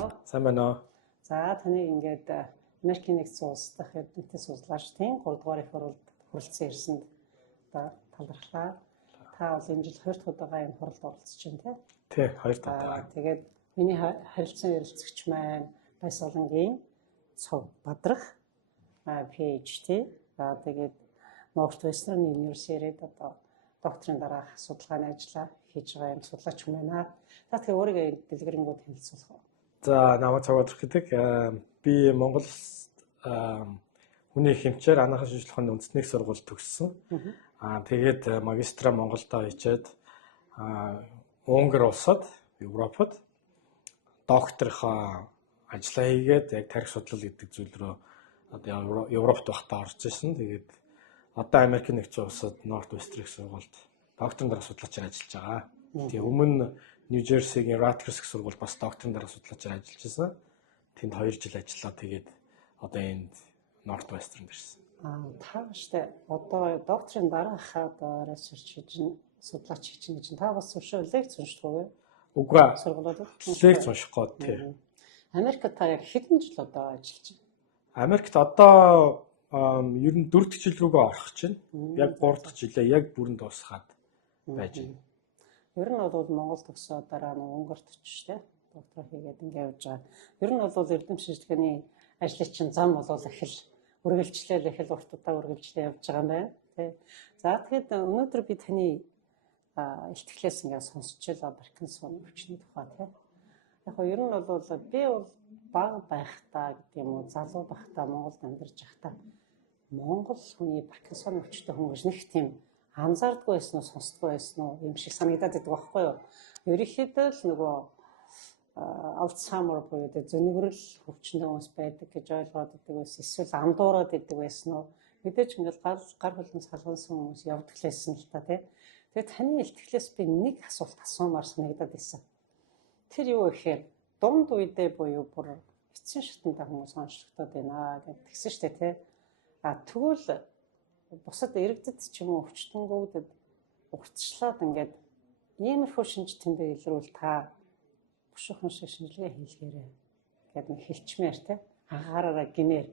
байна уу? Сайн байна уу? За таныг ингээд Америкийн нэгдсэн улс дахь эрдэмтдийн судлаачдын 3 дугаар их хурлд хүрэлцэн ирсэнд талархлаа. Та бол энэ жил 2 дахь удаага энэ хурлд оролцож байна тий? Тий, 2 удаа. Тэгээд миний харилцан ярилцагч маань Баясгалангийн Цов Бадрах PhD. Тэгээд Northwestern University-д одоо докторийн дараах судалгааны ажлаа хийж байгаа юм судлаач юм байна. Та тэгэхээр өөрийгөө дэлгэрэнгүй танилцуулах уу? За, намайг Цов Бадрах гэдэг. Би Монгол хүний хэмжээр анагаах шинжилгээний үндэсний сургууль төгссөн. Тэгээд магистра Монголдо хийжээд Унгар улсад, Европод докторийнхоо ажлаа хийгээд яг тарих судлал гэдэг зүйл рүү одоо Европт багтаа орж ирсэн. Тэгээд одоо Америкийн нэгдсэн улсад Northwestern сургуульд докторийн дараах судлаачаар ажиллаж байгаа. Тэгээ өмнө Нью-Жерсигийн Rutgers гэх сургууль бас докторийн дараах судлаачаар ажиллаж байсан. Тэнд 2 жил ажиллаа. Тэгээд одоо энд Northwestern ирсэн. Та штэ одоо докторийн дараах одоо research хийж судлаач хийж гэж та бас зөвшөө лекц уншдаг уу? Үгүй ээ. Сургуулиуд лекц уншихгүй тий. Америкт та яг хэдэн жил одоо ажиллаж байна? Америкт одоо ер нь 4 дахь жил рүүгээ орох чинь. Яг 3 дахь жилээ яг бүрэн дуусгаад байж байна. Ер нь бол Монгол төгсөө дараа нь Унгарт очиж тэ доктор хийгээд ингэ явж байгаа. Ер нь бол эрдэм шинжилгээний ажлын чинь зам бол их л үргэлжлээл их л урт удаа үргэлжлээ явж байгаа юм байна. Тэ. За тэгэхэд өнөөдөр би таны илтгэлээс ингэ сонсч байлаа Паркинсон өвчний тухай тэ. Яг нь ер нь бол би бол бага байхдаа гэдэг юм уу залуу байхдаа Монголд амьдарч байхдаа Монгол хүний Паркинсон өвчтэй хүмүүс нэг тийм анзаардгүй байсан уу, сонсдгүй байсан уу юм шиг санагдаад байдаг байхгүй юу? Ерөнхийдөө л нөгөө Alzheimer буюу зөнөгрөл өвчнөд хүмүүс байдаг гэж ойлгоод байдаг байсан. Эсвэл андуураад байдаг байсан уу? Мэдээж ингээл гар хөлн салгансан хүмүүс явдаг лээсэн л та тий. Тэгээд таны илтгэлээс би нэг асуулт асуумаар санагдаад байсан. Тэр юу гэхээр дунд үедээ буюу бүр эцсийн шатнд хүмүүс онцлогдоод байна гэсэн штэ тий. Тэгвэл бусад иргэдэд ч юм уу өвчтөнгүүдэд уртчлаад ингээд иймэрхүү шинж тэмдэг илрүүл та бушуухан шиг шинжилгээ хийлгээрэй гэдэг нэг хэлчмээр те агаараараа гинээр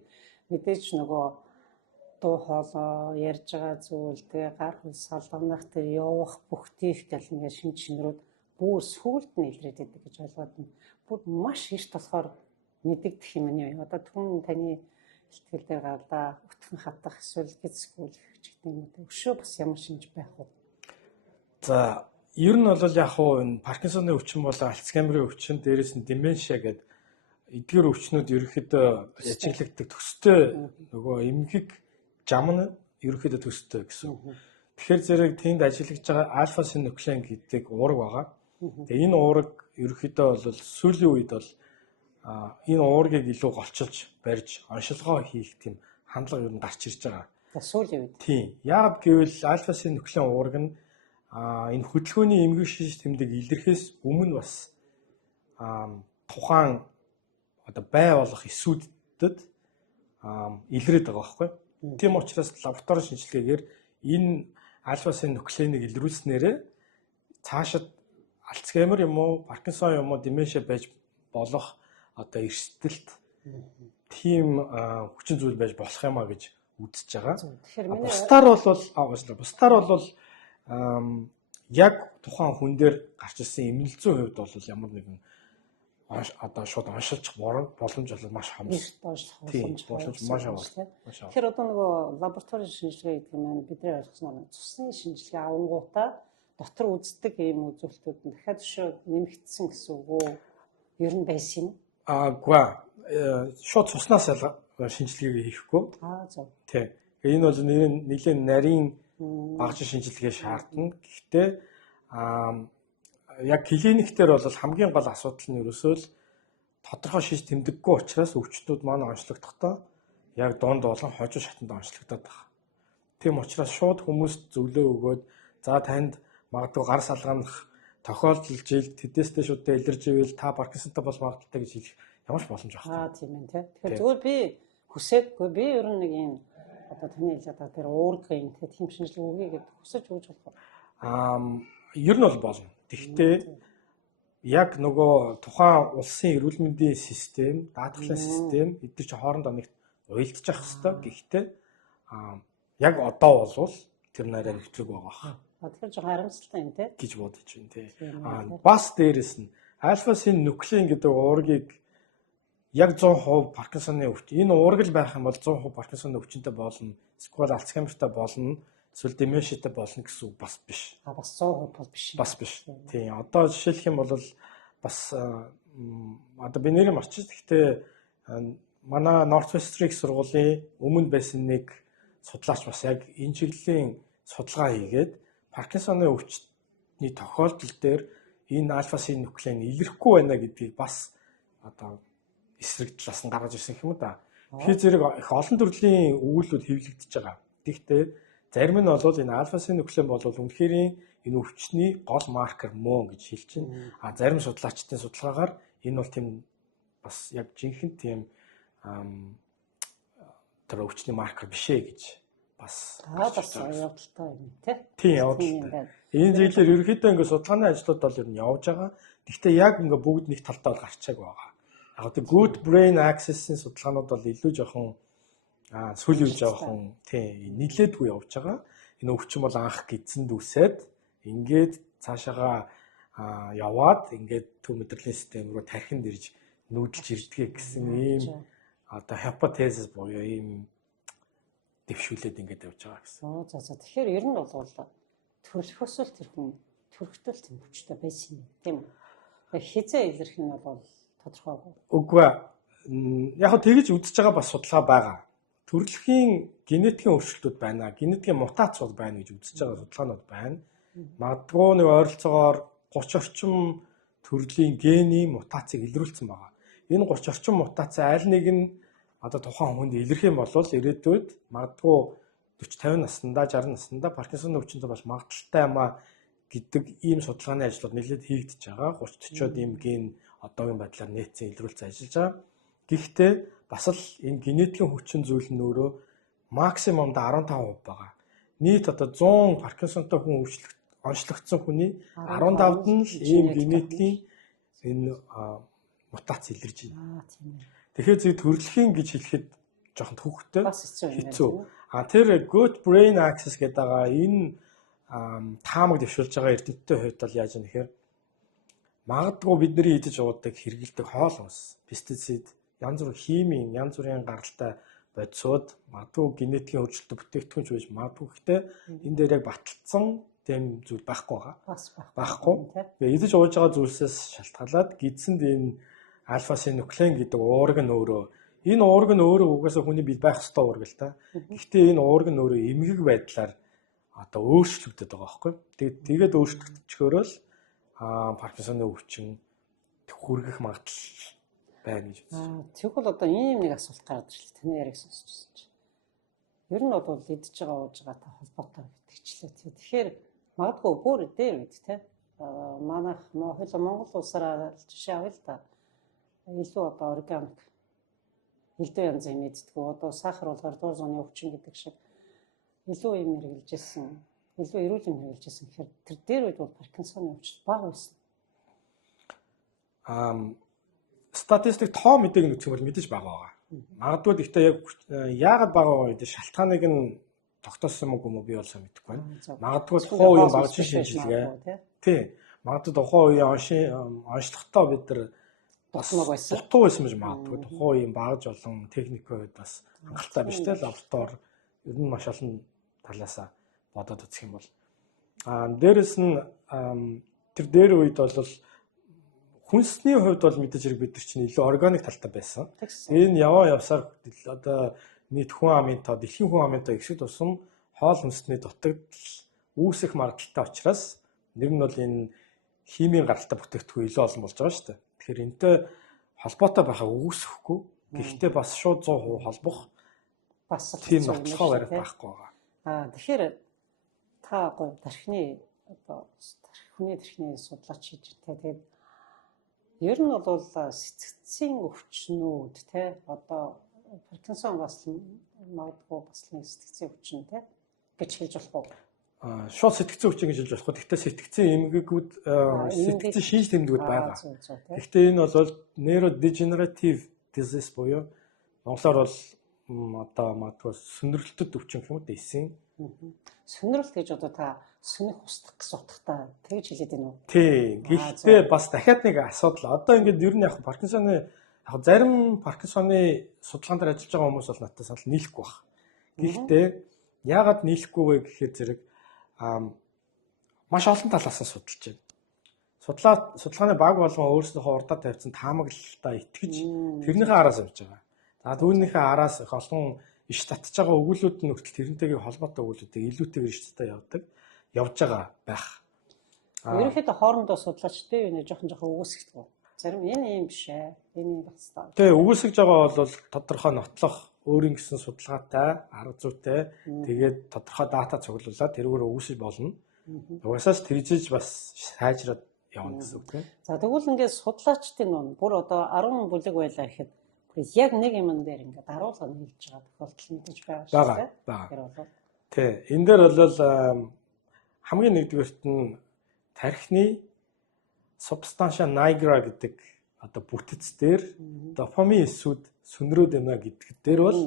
мэдээж нөгөө дуу хоолой ярьж байгаа зүйл тэгээ гар хөл салганах тэр явах бүхтийх гэл ингээд шинж шинрүүд бүр сүулт нь илрээд байдаг гэж ойлгоод нь бүр маш эрт болохоор мэдэгдэх юм нь юу одоо түн таны илтгэл дээр гаралаа өтгөн хатах эсвэл гизгүүлэх ч гэдэг юм уу өшөө бас ямар шинж байх вэ? За ер нь бол яг хуу энэ Паркинсоны өвчин болон Альцгеймерийн өвчин дээрээс нь деменшиа гэдэг эдгээр өвчнүүд ерөөхдөө ажиглагддаг төстэй нөгөө эмгэг жам нь ерөөхдөө төстэй гэсэн. Тэгэхээр зэрэг тэнд ажиллаж байгаа альфа-синуклеин гэдэг уураг байгаа. Тэгээ энэ уураг ерөөхдөө бол сүүлийн үед бол энэ уургийг илүү голчилж барьж оншилгоо хийх тийм хандлага юу гарч ирж байгаа. Сүүлийн үед. Тийм. Яг гэвэл альфа-синуклеин уураг нь энэ хөдөлгөөний эмгэг шинж тэмдэг илэрхээс өмнө бас тухайн одоо бай болох эсүүдэд илрээд байгаа байхгүй. Тийм учраас лаборатори шинжилгээгээр энэ альфа-синуклеинийг илрүүлснээрээ цаашид Альцгеймер юм уу, Паркинсон юм уу, деменшиа байж болох одоо эрсдэлт тийм хүчин зүйл байж болох юм а гэж үзэж байгаа. Тэгэхээр бусдаар бол яг тухайн хүн дээр гарч ирсэн эмнэлзийн хувьд бол ямар нэгэн одоо шууд оншилж боломж бол маш хомс. Боломж маш хомс. Тэгэхээр одоо нөгөө лабораторийн шинжилгээ гэдэг нь бидний ойлгосноор цусны шинжилгээ авангуудаа дотор үздэг ийм үзүүлэлтүүд нь дахиад шууд нэмэгдсэн гэсэн үг үү? Ер нь байсан юм. Шууд цуснаас шинжилгээгээ хийхгүй. Зөв. Тий. Энэ бол нэлээд нарийн багж шинжилгээ шаардна. Гэхдээ яг клиниктэр бол хамгийн гол асуудал нь ерөөсөө л тодорхой шинж тэмдэггүй учраас өвчтнүүд маань онцлогдохдоо яг дунд болон хожуу шатанд онцлогдоод байна. Тийм учраас шууд хүмүүст зөвлөө өгөөд за танд магадгүй гар салганах тохиолдол жилд тэдэстэй шууд илэрж ивэл та Паркинсонтой бол магадaltaй гэж хэлэх ямар ч боломж байхгүй. Тийм ээ тий. Тэгэхээр зөвхөн би хүсээдгүй би ер нь нэг юм одоо таны хэлж байгаа тэр уургийн тийм шинжилгээ өгье гэдээ хүсэж өгч болох уу? Ер нь бол болно. Гэхдээ яг нөгөө тухайн улсын эрүүл мэндийн систем, даатгалын систем эдгээр чинь хоорондоо нэгт уялдчих хэвээр. Гэхдээ яг одоо бол тэр нараа нэвтрэг байгаа. Тэгэхээр жоо харамсалтай юм те гэж бодож байна тий. Бас дээрэс нь альфа-синуклеин гэдэг уургийг яг 100% Паркинсоны өвчин. Энэ уураг л байх юм бол 100% Паркинсоны өвчнөд болно. Эсвэл Альцгеймертэй болно. Эсвэл деменшиатай болно гэсэн үг бас биш. Бас 100% бол биш. Бас биш. Тийм. Одоо жишээлх юм бол бас одоо би нэрийг марчиж гэхдээ манай Northwestern сургуулийн өмнө байсан нэг судлаач бас яг энэ чиглэлийн судалгаа хийгээд Паркинсоны өвчтний тохиолдол дээр энэ альфа-синуклеин илэрхгүй байна гэдгийг бас одоо эсрэг талаас нь гаргаж ирсэн юм да. Тэгэхээр зэрэг их олон төрлийн өвүүлүүд хэвлэгдэж байгаа. Гэхдээ зарим нь бол энэ альфа-синуклеин бол үнэхээр энэ өвчтний гол маркер мөн гэж хэлж байна. Зарим судлаачдын судалгаагаар энэ бол тийм бас яг жинхэнэ тийм тэр өвчтний маркер биш ээ гэж бас явдалтай юм тийм явдалтай. Энэ зүйлээр ерөнхийдөө ингээд судалгааны ажлууд бол ер нь явж байгаа. Гэхдээ яг ингээд бүгд нэг талтаа бол гарчааг байгаа. Яг тэр good brain access-ийн судалгаанууд бол илүү жоохон сүлийн жоохон тийм нийлээдгүй явж байгаа. Энэ өвчин бол анх гидсэнд үсээд ингээд цаашаага яваад ингээд төв мэдрэлийн систем рүү тархинд ирж нүүдэлж ирдэг гэсэн ийм одоо hypothesis буюу ийм дэвшүүлээд ингээд явж байгаа гэсэн. За тэгэхээр ер нь бол төрөлхөөс л тэр хүн төрөлтөл тийм хүчтэй байсан юм тийм үү? Хизээ илэрх нь бол тодорхойгүй. Үгүй яг хөө тэгж үзэж байгаа бас судалгаа байгаа. Төрөлхийн генетикийн өөрчлөлтүүд байна. Генетикийн мутацууд байна гэж үзэж байгаа судалгаанууд байна. Магадгүй нэг ойролцоогоор 30 орчим төрлийн гений мутацийг илрүүлсэн байгаа. Энэ 30 орчим мутац аль нэг нь одоо тухайн хүнд илэрх юм бол ирээдүйд магадгүй 40-50 наснда 60 наснда Паркинсоны өвчнөд бас магадaltaй юмаа гэдэг ийм судалгааны ажлууд нэлээд хийгдэж байгаа. 30-40-од ийм ген одоогийн байдлаар нээцэн илрүүлсэн ажиллаж байгаа. Гэхдээ бас л энэ генетикийн хүчин зүйл нь өөрөө максимумда 15% байгаа. Нийт одоо 100 Паркинсонтой хүн онцлогдсон хүний 15-д нь л ийм генетикийн энэ мутац илэрж байна. Тэгэхээр зөв төрөлхийн гэж хэлэхэд жоохон төвхтэй хэцүү. Тэр good brain access гэдэг байгаа энэ таамаг дэвшүүлж байгаа эрдэмтдийн хувьд бол яаж юм нэхэр магадгүй бидний идэж уудаг хэрэгэлдэг хоол хүнс, пестицид, янз бүрийн химийн, янз бүрийн гаралтай бодисууд, магадгүй генетикийн өөрчлөлтөд бүтээгдэхүүн ч байж магадгүй гэхдээ энэ дээр яг баталсан тийм зүйл байхгүй байгаа. Байхгүй. Тэгээ идэж ууж байгаа зүйлсээс шалтгаалаад гидсэнд энэ альфа-синуклеин гэдэг уураг нь өөрөө энэ уураг нь өөрөө угаасаа хүний бие байх ёстой уураг л та. Гэхдээ энэ уураг нь өөрөө эмгэг байдлаар одоо өөрчлөгдөд байгаа байхгүй. Тэгээд өөрчлөгдчихөөрөө л Паркинсоны өвчин хүргэх магадлал байна гэж үзэж. Тэгвэл одоо ийм нэг асуулт гараад ирлээ. Таны яриаг сонсчихсон чинь. Ер нь бол идэж байгаа ууж байгаатай холбоотой гэдэгчлээ. Тэгэхээр магадгүй бүр дээр үед те манайх Монгол улсаараа жишээ авъя л да. Илүү одоо органик элдв янзын мэддэг. Одоо сахар болгоор дуу зооны өвчин гэдэг шиг илүү юм хэрэгжилжсэн, илүү эрүүл юм хэрэгжилжсэн. Тэгэхээр тэр дээр үед бол Паркинсоны өвчин бага байсан. Статистик тоо мэдээг нүцгэн бол мэдээж бага байгаа. Магадгүй гэхдээ яг яагаад бага байгаа гэдэг шалтгааныг нь тогтоосон юм уу би бол сайн мэдэхгүй байна. Магадгүй тухайн үеийн багц шинжилгээ. Тий. Магадгүй тухайн үеийн онцлогтой бид нар дутуу байсан гэж магадгүй. Тухайн үеийн багж олон техникийн үед бас хангалттай биш те лаборатори ер нь маш олон талаасаа бодоод үзэх юм бол дээрэс нь тэр дээр үед бол хүнсний хувьд бол мэдээж хэрэг бид нар чинь илүү органик талтай байсан. Энэ явсаар одоо нийт хүн амын тоо, дэлхийн хүн амын тоо ихсэж тусам хоол хүнсний дутагдал үүсэх магадлалтай учраас нэг нь бол энэ химийн гаралтай бүтээгдэхүүн илүү олон болж байгаа шүү дээ. Тэгэхээр энэтэй холбоотой байхаа үүсэхгүй. Гэхдээ бас шууд 100% холбох бас тийм ноцгой барих байхгүй байгаа. Тэгэхээр та гоё тархины одоо хүний тархины судлаач хийж байгаа. Тэгээд ер нь бол сэтгцийн өвчнүүд те одоо Паркинсон бас магадгүй бас нэг сэтгцийн өвчин те гэж хэлж болох уу? шууд сэтгцэн өвчин гэж хэлж болохгүй. Гэхдээ сэтгцэн эмгэгүүд сэтгцэн шинж тэмдгүүд байгаа. Гэхдээ энэ бол neurodegenerative disease буюу монголоор бол одоо магадгүй сүнэрлэлтэд өвчин гэх юм уу эсийн. Сүнэрлэлт гэж одоо та сүнэх устгах гэсэн утгатай тэгж хэлээд байна уу? Тий. Гэхдээ бас дахиад нэг асуудал. Одоо ингээд ер нь яг Паркинсоны яг зарим Паркинсоны судалгаан дээр ажиллаж байгаа хүмүүс бол надад санал нийлэхгүй баг. Гэхдээ яагаад нийлэхгүй вэ гэхээр зэрэг маш олон талаас нь судалж байна. Судалгааны баг болгон өөрсдийнхөө урдаа тавьсан таамаглалтаа итгэж тэрнийхээ араас явж байгаа. За түүнийхээ араас их олон иш татж байгаа өгүүлбэрүүд нь хүртэл тэрнтэйгээ холбоотой өгүүлбэрүүдийг илүүтэйгээр иш татаа явж байгаа байх. Ерөнхийдөө хоорондоо судлаачдын юу нэ жоохон өгөөсгдөг. Зарим энэ юм биш ээ. Энэ юм баста. Тэгээ өгөөсгөж байгаа бол тодорхой нотлох өөрийн гэсэн судалгаатай, арга зүйтэй тэгээд тодорхой дата цуглуулад тэрүүгээр өгөөсөж болно. Угсаас тэржиж бас сайжраад явна гэсэн үг тийм. За тэгвэл ингээд судлаачдын нь бүр одоо 10 бүлэг байлаа гэхэд яг нэг юм дээр ингээд даруулга нийлж байгаа тохиолдол мэдээж байгаа шүү дээ. Тэр бол тий. Энэ дээр бол хамгийн нэгдүгээрт нь тархины substantia nigra гэдэг одоо бүтэц дээр допамин эсүүд сүнрөөд байна гэдэгт дээр бол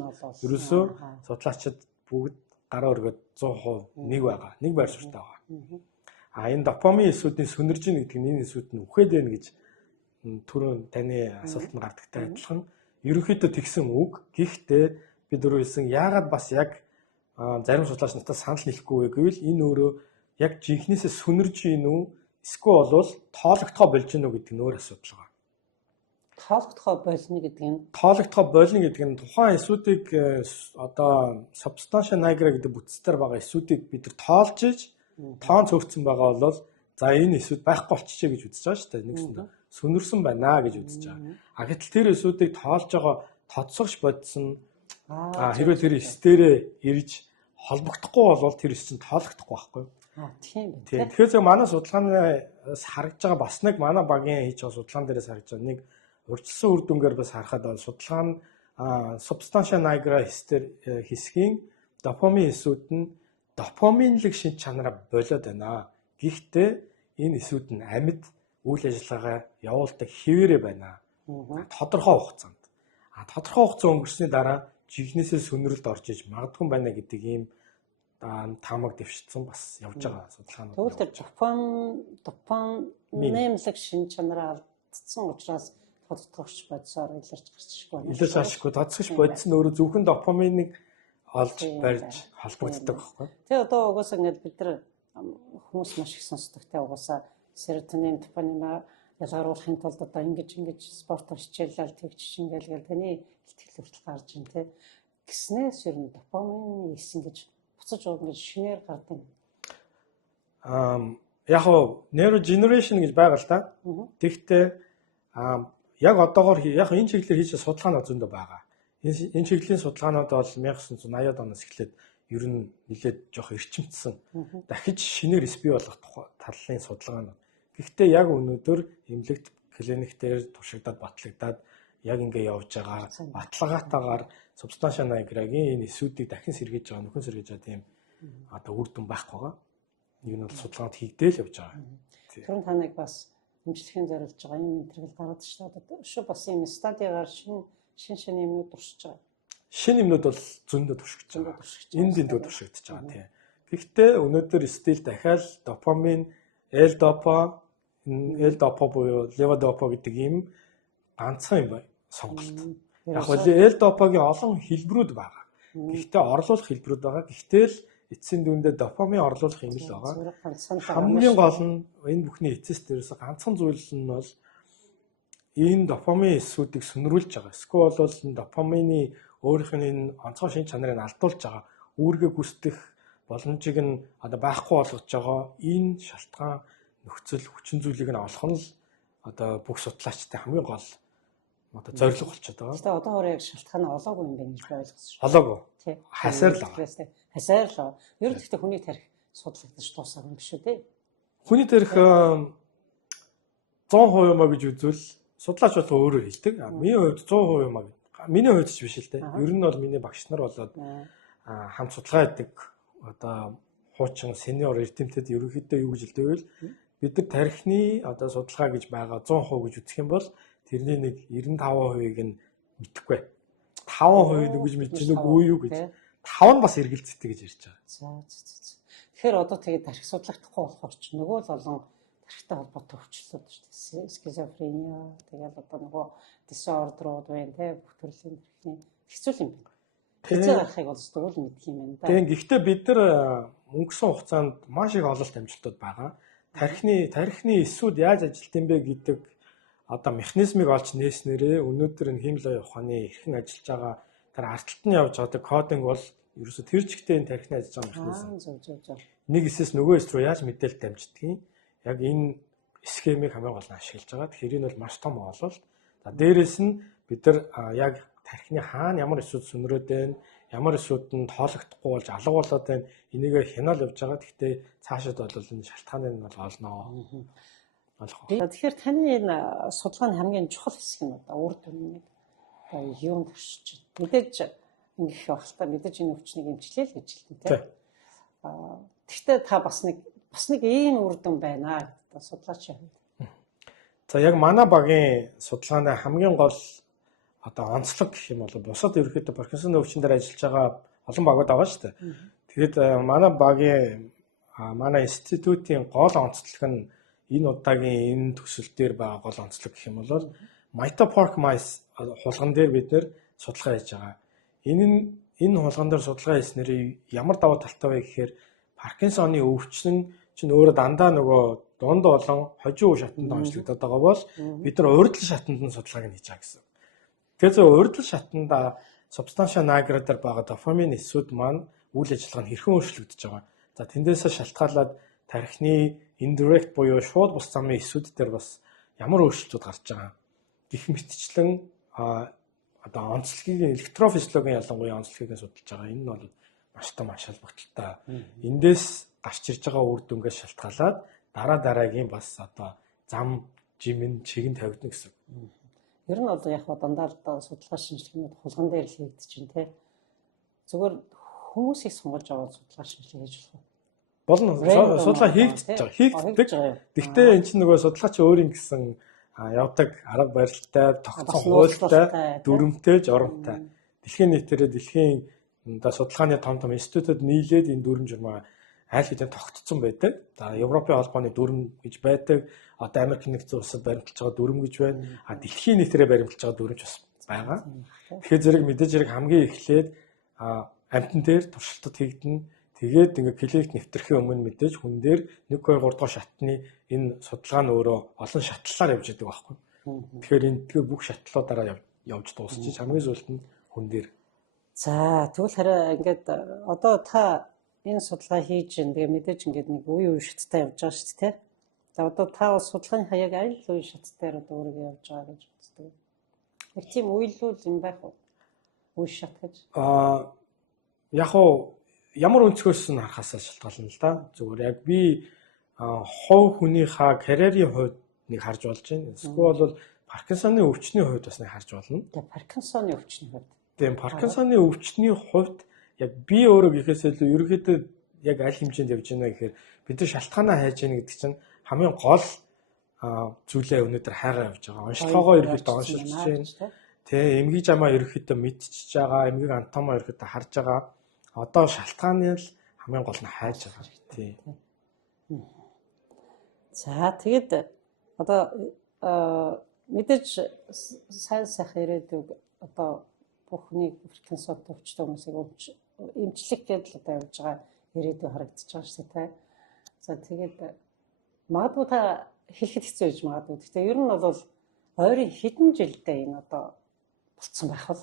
ерөөсөө судлаачид бүгд гараа өргөд 100% нэг байгаа. Нэг байр суурьтай байгаа. Энэ допамин эсүүдийн сүнэрж ийн гэдэг нь энэ эсүүд нь үхээд байна гэж түрүүн таны асуултанд гардагтай адилхан ерөнхийдөө тэгсэн үг. Гэхдээ би дөрөв хэлсэн яагаад бас яг зарим судлаач надад санал нийлэхгүй вэ гэвэл энэ өөрөө яг жинхнээсээ сүнэрж ийн үү эсвэл бол тоологдохоо болж гинэ үү гэдэг нь өөр асуудал байгаа. Тоологдохоо болно гэдэг нь тоологдохоо болно гэдэг нь тухайн эсүүдийг одоо substantia nigra гэдэг бүтцээр байгаа эсүүдийг бид нар тоолж иж тоон цөвцсөн байгаа бол за энэ эсүүд байхгүй болчихжээ гэж үзэж байгаа шүү дээ. Нэгсэндээ сүнэрсэн байна гэж үзэж байгаа. Гэтэл тэр эсүүдийг тоолж байгаа тодсогч бодсон хэрвээ тэр эсдэрээ ирж холбогдохгүй бол тэр эс чинь тоологдохгүй байхгүй. Тийм үү. Тэгэхээр манай судалгаанаас харагдж байгаа бас нэг манай багийн хийж байгаа судалгаан дээрээс харагдж байгаа нэг урьдчилсан үр дүнгээр бас харахад бол судалгаа нь substantia nigra хэсгийн допамин эсүүд нь допаминлэг шинж чанараа болоод байна. Гэхдээ энэ эсүүд нь амьд үйл ажиллагаа явуулдаг хэвээрээ байна. Тодорхой хугацаанд. Тодорхой хугацаа өнгөрсний дараа жигнэсээ сүнрэлд орж иж магадгүй байна гэдэг ийм таамаг дэвшигдсэн бас явж байгаа судалгаанууд. Тэгвэл тэр допаминлэг шинж чанараа алдсан учраас тодтогч бодсоор илэрч гарчихгүй байна. Илэрч гарчихгүй тодтогч бодис нь өөрөө зөвхөн допаминыг олж барьж холбогддог байхгүй. Тэгээ одоо угаасаа ингээд бид нар хүмүүс маш их сонсдогтай угаасаа серотонин, допамин ялгаруулахын тулд одоо ингэж спортоор хичээлэл тэгж ингээл таны ихтгэл хүртэл гарч ин тэ гиснээс ер нь допамин исэн гэж буцаж ингэж шинээр гардаг. Яг нь neurogeneration гэж байгаа л да. Тэгэхдээ яг одоогоор яг энэ чиглэлээр хийж судалгаанууд зөндөө байгаа. Энэ чиглэлийн судалгаанууд бол 1980-ад оноос эхлээд ер нь нэлээд жоох эрчимдсэн. Дахиж шинээр эс бий болгох талын судалгаанууд. Гэхдээ яг өнөөдөр эмнэлэгт клиник дээр туршигдаад батлагдаад яг ингэ явж байгаа баталгаатаагаар substantia nigra-гийн энэ эсүүдийг дахин сэргийж байгаа нөхөн сэргийж байгаа тийм одоо үр дүн байхгүй байгаа. Нэг нь бол судалгаанд хийгдээл явж байгаа. Тэр та нэг бас хэмжлэхийн зориулж байгаа юм интервью гаргаж шүү дээ. Шүү бас юм стадигаар шин юмнууд туршиж байгаа. Шинэ юмнууд бол зөндөө туршиж байгаа. Энэ дэндүү туршигдож байгаа тийм. Гэхдээ өнөөдөр стил дахиад допамин, L-dopa буюу levodopa гэдэг ийм ганцхан юм бай сонголт. Яг нь L-dopa-гийн олон хэлбэрүүд байгаа. Гэхдээ орлуулах хэлбэрүүд байгаа. Гэхдээ л эцсийн дүндээ допамин орлуулах юм л байгаа. Хамгийн гол нь энэ бүхний эцэс дээрээс ганцхан зүйл нь бол энэ допамин эсүүдийг сүнрүүлж байгаа. Эсвэл бол энэ допамины өөрийнх нь энэ онцгой шинж чанарыг алдуулж байгаа. Үүргээ гүйцэтгэх боломжийг нь одоо байхгүй болгож байгаа. Энэ шалтгаан нөхцөл хүчин зүйлийг нь олох нь л одоо бүх судлаачдын хамгийн гол одоо зорилго болчиход байгаа. Гэхдээ одоо яг шалтгаан олоогүй юм байна гэж ойлгосон шүү. Олоогүй. Хасаарлаа. Хасаарлаа. Ер нь гэхдээ хүний тарих судлагдаж дуусаагүй юм биш үү те? Хүний тарих 100% юмаа гэж үзвэл судлаач бол өөрөө хэлдэг. Миний хувьд 100% юмаа гэдэг. Миний хувьд ч биш л те. Ер нь бол миний багш нар болоод хамт судалгаа хийдэг одоо хуучин сениор эрдэмтэд ерөнхийдөө юу гэж хэлдэг вэ? Бид нар тархины одоо судалгаа гэж байгаа 100% гэж үзэх юм бол тэрний нэг 95%-ийг нь мэдэхгүй. 5% гэж мэдж байгаа үгүй юу гэж. 5 нь бас эргэлзээтэй гэж ярьж байгаа. За. Тэгэхээр одоо тэгээд тархи судлагдахгүй болохоор ч нөгөө л олон тархитай холбоотой өвчлөлүүд шүү дээ. Скизофрения, тэгээд одоо нөгөө дисордерууд байна те бүх төрлийн тархины хэцүү юм байна. Хэцүү гарахыг бол зөвхөн мэдх юм байна да. Тэгээд гэхдээ бид нар өнгөрсөн хугацаанд маш их ололт амжилтууд байгаа. Тархины эсүүд яаж ажилт юм бэ гэдэг одоо механизмыг олж нээснээрээ өнөөдөр энэ химийн ухааны эрхэн ажиллаж байгаа тэр ардталт нь явж байгаа кодинг бол ерөөсө тэр чигтээ энэ тархины ажиллаж байгаа механизм. Нэг хэсээс нөгөө хэс рүү яаж мэдээлэл дамждгийг яг энэ схемийг хамгийн гол нь ашиглаж байгаа. Тэгэхээр энэ бол маш том ололт. За дээрэс нь бид нар яг тархины хаана ямар эсүүд сүнрээд байна, ямар эсүүд нь тоологдохгүй болж алга болоод байна. Энийгээ хянаал явж байгаа. Гэхдээ цаашид бол энэ шалтгааны нь бол олноо. Тэгэхээр таны энэ судалгааны хамгийн чухал хэсэг нь одоо үр дүннийг юунд туршиж байна. Мэдээж ингэх багтаа мэдээж энэ өвчнийг эмчлэе л гэж хэлсэн тийм. Гэхдээ та бас нэг ийм үр дүн байна гэдэг судлаач юм. За яг манай багийн судалгааны хамгийн гол одоо онцлог гэх юм бол бусад ерөнхийдөө Паркинсоны өвчин дээр ажиллаж байгаа олон багууд байгаа шүү дээ. Тэгээд манай институтийн гол онцлог нь энэ удаагийн энэ төсөл дээр байгаа гол онцлог гэх юм бол Mytopork mice хулган дээр бид нэр судалгаа хийж байгаа. Энэ хулган дээр судалгаа хийснээр ямар давуу талтай вэ гэхээр Паркинсоны өвчин чинь өөрөө дандаа нөгөө дунд болон хожуу шатанд онцлогдоод байгаа бол бид нар урьдчилан шатанд нь судалгааг нь хийж байгаа гэсэн. Тэгэхээр урьдчилан шатанда substantia nigra дээр байгаа дофамин эсүүд маань үйл ажиллагаа нь хэрхэн өөрчлөгдөж байгаа. За тэндээсээ шалтгаалаад тархины indirect буюу шууд бус замын эсүүд дээр бас ямар өөрчлөлтүүд гарч байгаа. Гэх мэтчлэн одоо онцлогийн электрофизиологийн ялангуяа онцлогийг судалж байгаа. Энэ нь бол маш том маш холбогдолтой. Эндээс гарч ирж байгаа үр дүнгээс шалтгаалаад дараагийн бас одоо зам жимэн чигэнд тавигдана гэсэн. Ер нь бол яг дандаа судалгаа шинжилгээнүүд хулган дээр л хийгдэж байна те. Зүгээр хүмүүсийг сонгож аваад судалгаа шинжилгээ хийж болох уу? Болно. Судалгаа хийгддэг. Гэхдээ энэ чинь нөгөө судлаач өөрийн гэсэн явдаг арга барилтай, тогтсон хуультай, дүрмтэй, журамтай. Дэлхийн нийтээрээ дэлхийн судалгааны том институтууд нийлээд энэ дүрм журмаа аль хэдийн тогтцсон байдаг. За Европын холбооны дүрм гэж байдаг. Одоо Америк нэгдсэн улсад баримталж байгаа дүрм гэж байна. Дэлхийн нийтээрээ баримталж байгаа дүрм ч бас байгаа. Тэгэхээр зэрэг мэдээж хэрэг хамгийн эхлээд амтан дээр туршилтад хийгдэнэ. Тэгээд ингээ клиник нэвтрэхийн өмнө мэдээж хүн дээр 1 2 3 дахь шатны энэ судалгаа нь өөрөө олон шатлалаар явж байгаа байхгүй. Тэгэхээр энэ бүх шатлалуудаараа явж дуусчих хамгийн зүйлд нь хүн дээр. За тэгвэл хараа ингээд одоо та энэ судалгаа хийж байна. Тэгээ мэдээж ингээд нэг үе шаттай явж байгаа шүү дээ. За одоо та бас судалгааны хаяг аль үе шаттайр одоо өөрийгөө явж байгаа гэж үздэг. Нэг тийм үйлдэл юм байх уу? Үе шат гэж. Яг уу ямар өнцгөөс нь харахаас шалтгаална л да. Зүгээр яг би хов хүнийхээ карьерийн хувьд нэг харж болж байна. Эсвэл бол Паркинсоны өвчний хувьд бас нэг харж болно. Тэгээ Паркинсоны өвчний хувьд. Тийм Паркинсоны өвчний хувьд яг би өөрөө гэхээс илүү ерөнхийдөө яг аль хэмжээнд явж байна гэхээр бид нар шалтгаанаа хайж яах гэдэг чинь хамгийн гол зүйлээ өнөөдөр хайгаа явж байгаа. Онцлогоо ерөнхийдөө оншилж байна. Тэгээ эмгий жамаа ерөнхийдөө мэдчихэж байгаа, эмгийг антомоо ерөнхийдөө харж байгаа. Одоо шалтгааны л хамгийн гол нь хайж байгаа. Тийм. За тэгээд одоо мэдээж сайн сайхан ирээдүг одоо бүхний Паркинсон өвчтэй хүмүүсийг эмчлэх гэдэл одоо явж байгаа ирээдүй харагдаж байгаа шүү дээ. За тэгээд магадгүй та хэлэхэд хэцүү байж магадгүй. Гэхдээ ер нь бол ойрын хэдэн жилдээ энэ одоо болцсон байх бол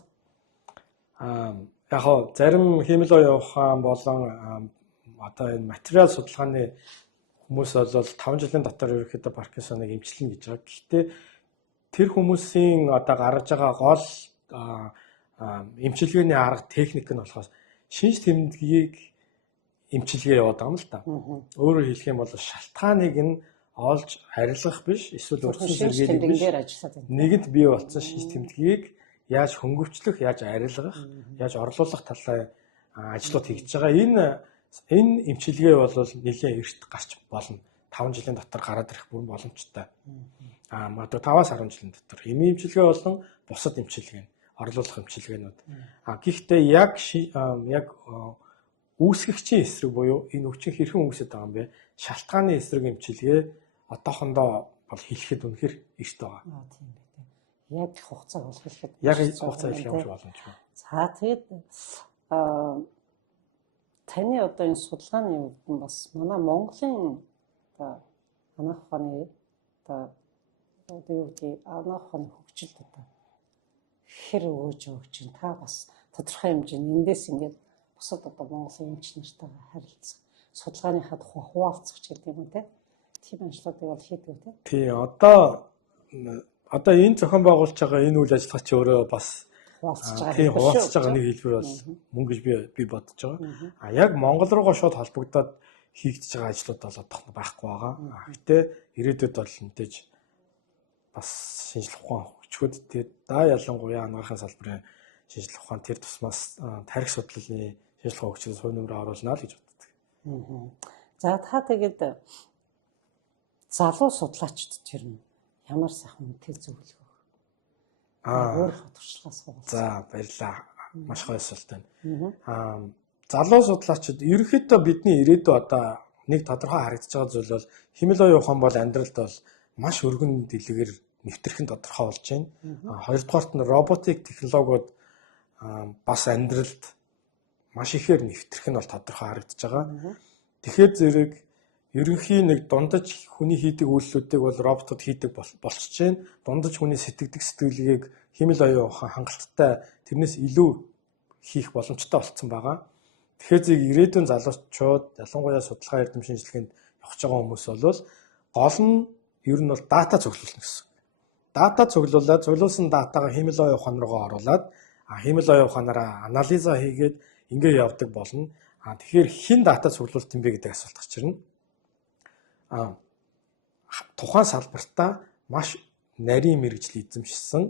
яг хоо зарим химиологи ухаан болон одоо энэ материал судалгааны хүмүүс бол 5 жилийн дотор ерөөхдөө Паркинсоныг эмчилнэ гэж байгаа. Гэхдээ тэр хүмүүсийн одоо гаргаж байгаа гол эмчилгээний арга техник нь болохоос шинж тэмдгийг эмчилгээ яваад байгаа юм л да. Өөрөөр хэлэх юм бол шалтгааныг нь олж арилгах биш, эсвэл урьдчилан сэргийлэх биш. Нэгэнд бий болсон шинж тэмдгийг яаж хөнгөвчлөх, яаж арилгах, яаж орлуулах талаар ажлууд хийж байгаа. Энэ Энэ эмчилгээ бол нэлээд эрт гарч болно. 5 жилийн дотор гараад ирэх бүр боломжтой. Магадгүй 5-аас 10 жилийн дотор. Эмийн эмчилгээ болон бусад эмчилгээ, орлуулах эмчилгээнүүд. Гэхдээ яг үүсгэгчийн эсрэг буюу энэ өвчин хэрхэн үүсэж байгаа юм бэ? Шалтгааны эсрэг эмчилгээ одоохондоо бол хэлэхэд үнэхээр эрт байгаа. Тийм байх. Яг хугацаа бол хэлэхэд. Яг хугацаа хэлэх юм шиг боломжгүй. За тэгээд таны одоо энэ судалгааны үед нь бас манай Монголын анаах ухааны анаах ухааны хөгжилд хэр өгөөж өгч чинь та бас тодорхой хэмжээнд эндээс ингээд бусад одоо Монголын эмч нартайгаа харилцах, судалгааныхаа тухай хуваалцах гэдэг юм те. Тийм ажлуудыг бол хийдэг те. Тий, одоо энэ зохион байгуулж байгаа энэ үйл ажиллагаа чи өөрөө бас хуваалцж байгаа нэг хэлбэр бол мөн гэж би бодож байгаа. Яг Монгол руугаа шууд холбогдоод хийгдэж байгаа ажлууд бол одоохондоо байхгүй байгаа. Гэхдээ ирээдүйд бол мэдээж бас шинжлэх ухаан хөгжөхөд тэгээд ялангуяа анагаахын салбарын шинжлэх ухаан тэр тусмаас тарих судлалын шинжлэх ухаан хөгжих суурь нэмрээ оруулна л гэж боддог. За та тэгээд залуу судлаачид тэр нь ямар сайхан үнэтэй зөвлөгөө. Өөрийнхөө туршлагаас хуваалцах. За баярлалаа. Маш гоё асуулт байна. Залуу судлаачид ерөнхийдөө бидний ирээдүй одоо нэг тодорхой харагдаж байгаа зүйл бол хэмэл оюун ухаан бол амьдралд бол маш өргөн дэлгэр нэвтрэх нь тодорхой болж байна. Хоёрдугаарт нь роботик технологиуд бас амьдралд маш ихээр нэвтрэх нь бол тодорхой харагдаж байгаа. Тэгэхээр зэрэг ерөнхий нэг дундаж хүний хийдэг үйлдэлүүдийг бол роботууд хийдэг болчихж байна. Дундаж хүний сэтгэдэг сэтгэлгээг хэмэл оюун ухаан хангалттай тэрнээс илүү хийх боломжтой болсон байгаа. Тэгэхээр зэрэг ирээдүйн залуучууд ялангуяа судалгаа эрдэм шинжилгээнд явж байгаа хүмүүс бол гол нь ер нь бол дата цуглуулна гэсэн. Дата цуглуулад цуглуулсан датагаа хэмэл оюун ухаан руугаа оруулаад хэмэл оюун ухаанаараа анализа хийгээд ингээ явдаг болно. Тэгэхээр хэн дата цуглуулт юм бэ гэдэг асуулт гарч ирнэ. Тухайн салбартаа маш нарийн мэргэжил эзэмшсэн.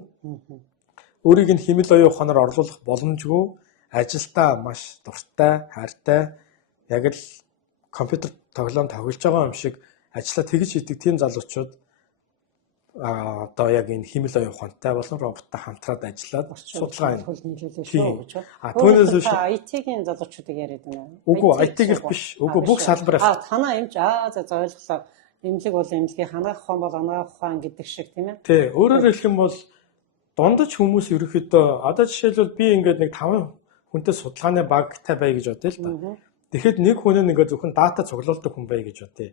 Өөрийг нь хэмэл оюун ухаанаар орлуулах боломжгүй, ажилдаа маш дуртай, хайртай, яг л компьютер тоглоом тоглож байгаа юм шиг ажиллаа тэгж хийдэг тийм залуучууд одоо яг энэ хэмэл оюун ухаантай болон роботтой хамтраад ажиллаад судалгаа хийлээ. Түүнээс биш IT-ийн залуучуудыг яриад байна. Үгүй IT-ийн биш. Үгүй бүх салбар. Танаа эмч за ойлголоо. Эмнэлэг бол эмнэлгийн анагаах ухаан бол анагаах ухаан гэдэг шиг тийм ээ. Тий, өөрөөр хэлэх юм бол дундаж хүмүүс ерөөхдөө одоо жишээлбэл би ингээд нэг 5 хүнтэй судалгааны багтай бай гэж бодъё л да. Тэгэхэд нэг хүн нь ингээд зөвхөн дата цуглуулдаг хүн бай гэж бодъё.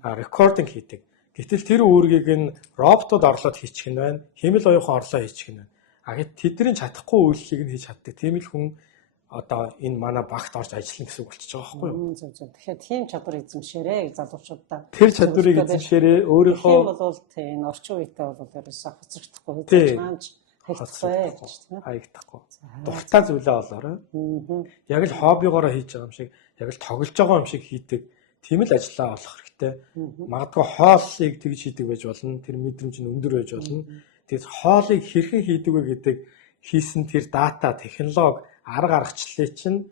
Рекординг хийдэг. Гэтэл тэр үүргийг нь роботууд орлоод хийчих нь байна. Хэмэл оюун ухаан орлоо хийчих нь байна. Гэтэл тэдний чадахгүй үйлчлэгийг нь хийж чаддаг. Тийм л хүн одоо энэ манай багт орж ажиллана гэсэн үг болчихж байгаа байхгүй юу? Тэгэхээр тийм чадвар эзэмшээрэй залуучуудаа. Тэр чадварыг эзэмшээрэй. Өөрийнхөө бол тийм орчин үетэй бол ерөөсөө хоцрогдохгүй чаанч хаягдахгүй. Дуртай зүйлээ олоорой. Яг л хоббигоороо хийж байгаа юм шиг, яг л тоглож байгаа юм шиг хийдэг. Тийм л ажиллаа олох хэрэгтэй. Магадгүй хоолыг тэгж хийдэг байж болно. Тэр мэдрэмж нь өндөр байж болно. Тэгээд хоолыг хэрхэн хийдэг вэ гэдэг хийсэн тэр дата, технологи, арга аргачлалыг чинь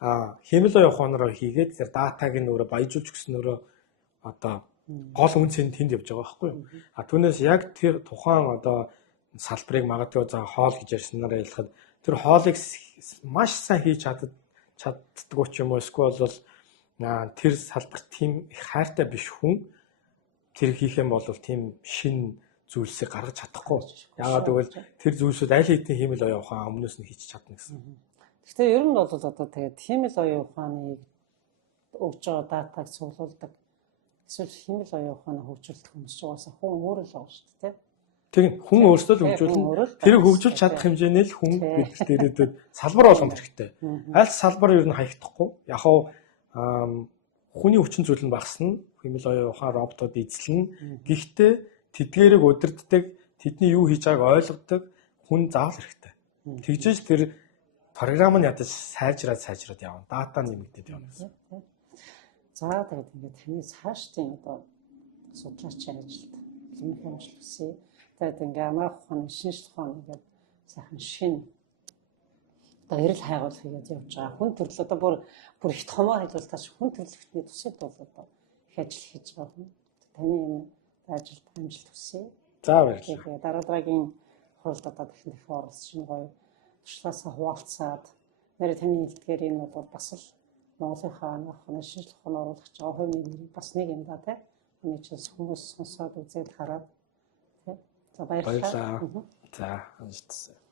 хэмэл оюун ухаанаар хийгээд тэр датаг нь өөрөө баяжуулж өгсөн өөрөө одоо гол үнц нь тэнд явж байгаа байхгүй юу? Түүнээс яг тэр тухайн одоо салбарыг магадгүй за хоол гэж ярьснараа ялахад тэр хоолыг маш сайн хийж чаддгүй ч юм уу эсвэл бол тэр салбарт тийм их хайртай биш хүн тэр хийх юм бол тийм шин зүйлсийг гаргаж чадахгүй. Яагаад гэвэл тэр зүйлсүүд аль хэдийн хэмэл оюун ухаан өмнөөс нь хийж чадна гэсэн. Гэхдээ ер нь бол одоо тэгээд хэмэл оюун ухааныг өгж байгаа датаг цуглуулдаг эсвэл хэмэл оюун ухаанаа хөгжүүлдэг хүмүүс ч угаасаа хүн өөрөө л байгаа шүү дээ. Тийм хүн өөрсдөө л хөгжүүлнэ. Тэр хөгжүүлж чадах хэмжээний л хүн бидэрт ирээдүйд салбар болгонд хэрэгтэй. Аль салбар ер нь хаягдахгүй. Яг хүний хүчин зүйл нь багасна. Хэмэл оюун ухаан роботууд эзлэнэ. Гэхдээ тэдгээрийг удирддаг, тэдний юу хийж байгааг ойлгодог хүн заавал хэрэгтэй. Тэгжээж тэр програм нь ядаж сайжраад явна. Дата нэмэгдээд явна гэсэн. За тэгээд ингээд таны цаашдын одоо судлаачийн ажилд нэмэх ажил хүсье. Тэгээд ингээд анагаах ухааны шинжлэх ухааны гэдэг сайхан шин одоо эрэл хайгуул хийгээд явж байгаа. Хүн төрөл одоо бүр их томоо хэлбэл тааш хүн төрлөختний тусад бол одоо их ажил хийж байгаа хүн. Таны энэ ажилд амжилт хүсье. За баярлалаа. Тэгээ дараагийн хуралд одоо дахин оролцож шинэ гоё туршлаасаа хуваалцаад нэр таны хэлдгээр энэ бол бас л Монголынхаа шинжлэх ухааны оруулагч байгаа хувийн нэр бас нэг юм да тий. Оны ч хүмүүс сонсоод үзээд хараад тий. За баярлалаа. За амжилт.